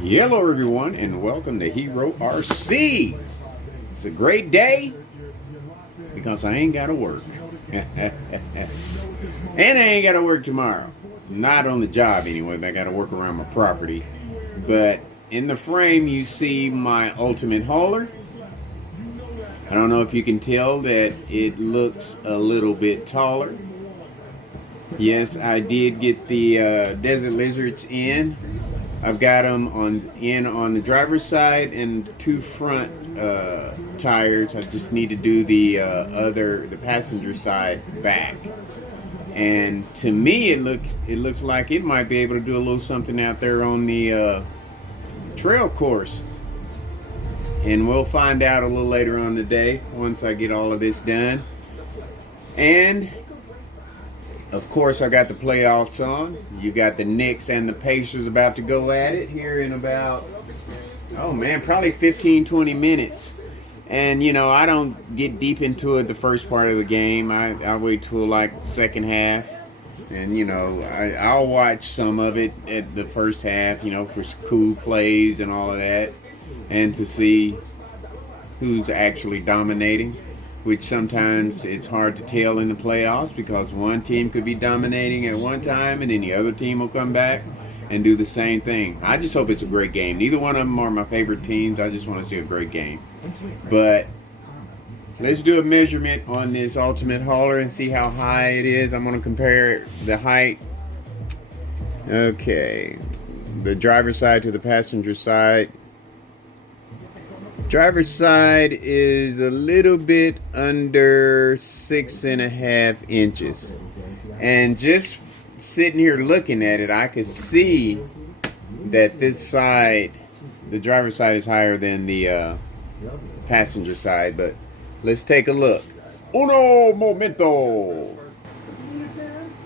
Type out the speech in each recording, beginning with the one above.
Hello everyone and welcome to HERORC. It's a great day because I ain't gotta work. And I ain't gotta work tomorrow. Not on the job anyway, but I gotta work around my property. But in the frame you see my ultimate hauler. I don't know if you can tell that it looks a little bit taller. Yes, I did get the Desert Lizards in. I've got them on the driver's side and two front tires. I just need to do the passenger side back. And to me, it looks like it might be able to do a little something out there on the trail course. And we'll find out a little later on today once I get all of this done. And of course, I got the playoffs on. You got the Knicks and the Pacers about to go at it here in about, oh man, probably 15-20 minutes. And you know, I don't get deep into it the first part of the game. I wait till like second half. And you know, I'll watch some of it at the first half, you know, for cool plays and all of that. And to see who's actually dominating, which sometimes it's hard to tell in the playoffs because one team could be dominating at one time and then the other team will come back and do the same thing. I just hope it's a great game. Neither one of them are my favorite teams. I just want to see a great game. But let's do a measurement on this Ultimate Hauler and see how high it is. I'm going to compare the height. Okay. The driver's side to the passenger side. Driver's side is a little bit under 6.5 inches. And just sitting here looking at it, I could see that this side, the driver's side, is higher than the passenger side. But let's take a look. Uno momento.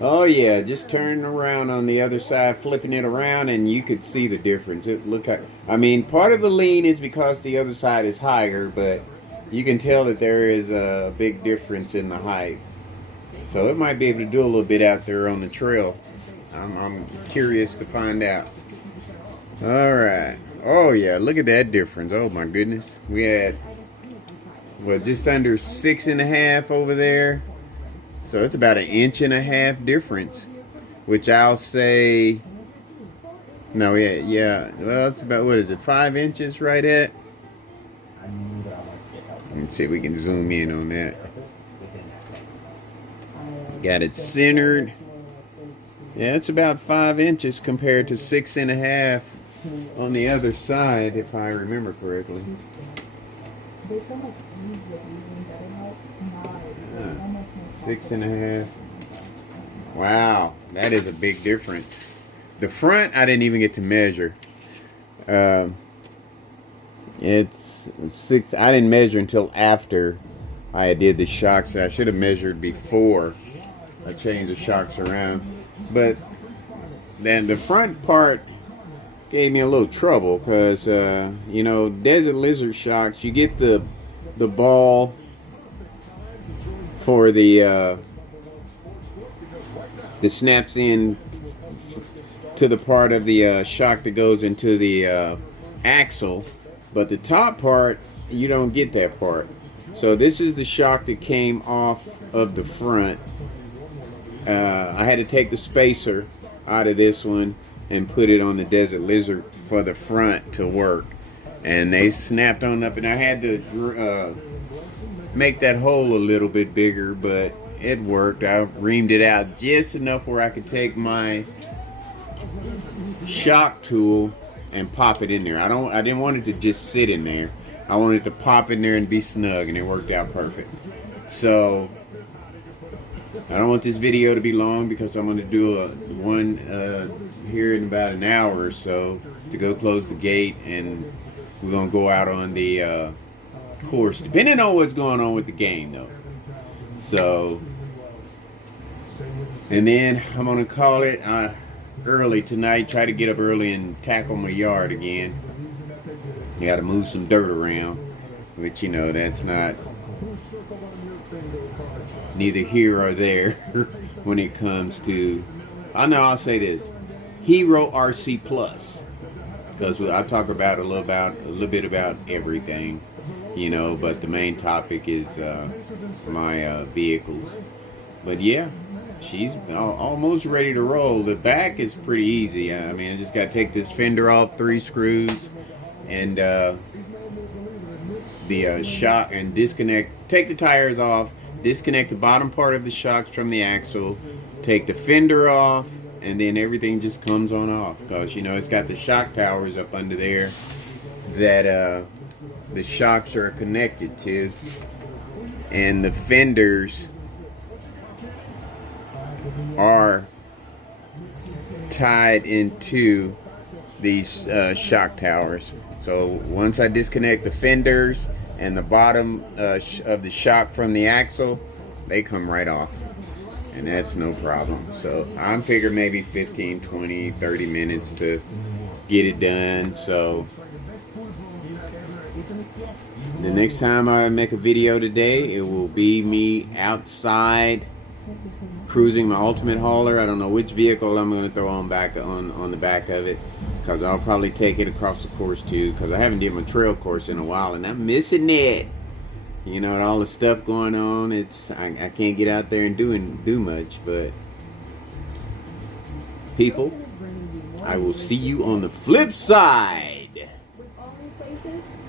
Oh yeah, just turning around on the other side, flipping it around, and you could see the difference. I mean, part of the lean is because the other side is higher, but you can tell that there is a big difference in the height. So it might be able to do a little bit out there on the trail. I'm curious to find out. All right. Oh yeah, look at that difference. Oh my goodness. We had, well, just under 6.5 over there. So it's about 1.5 inches difference, which I'll say, no, yeah. Well, it's about, what is it, 5 inches right at? Let's see if we can zoom in on that. Got it centered. Yeah, it's about 5 inches compared to 6.5 on the other side, if I remember correctly. There's so much ease with using BetterHelp. There's so much more 6.5. Wow, that is a big difference. The front, I didn't even get to measure. It's 6. I didn't measure until after I did the shocks. I should have measured before I changed the shocks around. But then the front part gave me a little trouble because you know, Desert Lizard shocks, you get the ball for the snaps in to the part of the shock that goes into the axle, but the top part you don't get that part. So this is the shock that came off of the front. I had to take the spacer out of this one and put it on the Desert Lizard for the front to work, and they snapped on up, and I had to make that hole a little bit bigger, but it worked. I reamed it out just enough where I could take my shock tool and pop it in there. I didn't want it to just sit in there. I wanted it to pop in there and be snug, and it worked out perfect. So I don't want this video to be long because I'm going to do one here in about an hour or so to go close the gate, and we're going to go out on the course, depending on what's going on with the game though. So, and then I'm going to call it early tonight, try to get up early and tackle my yard again. You got to move some dirt around, which, you know, that's not neither here or there when it comes to, I know I'll say this, Hero RC Plus, because I talk about a little bit about everything, you know. But the main topic is my vehicles. But yeah, she's almost ready to roll. The back is pretty easy. I mean, I just got to take this fender off, 3 screws, and the shock, and disconnect. Take the tires off. Disconnect the bottom part of the shocks from the axle. Take the fender off, and then everything just comes on off. Because, you know, it's got the shock towers up under there that the shocks are connected to. And the fenders are tied into these shock towers. So once I disconnect the fenders and the bottom of the shock from the axle, they come right off, and that's no problem. So I'm figuring maybe 15, 20, 30 minutes to get it done. So the next time I make a video today, it will be me outside cruising my ultimate hauler. I don't know which vehicle I'm going to throw on the back of it, because I'll probably take it across the course too, because I haven't did my trail course in a while and I'm missing it. You know, all the stuff going on, I can't get out there and do much. But people, I will see you on the flip side.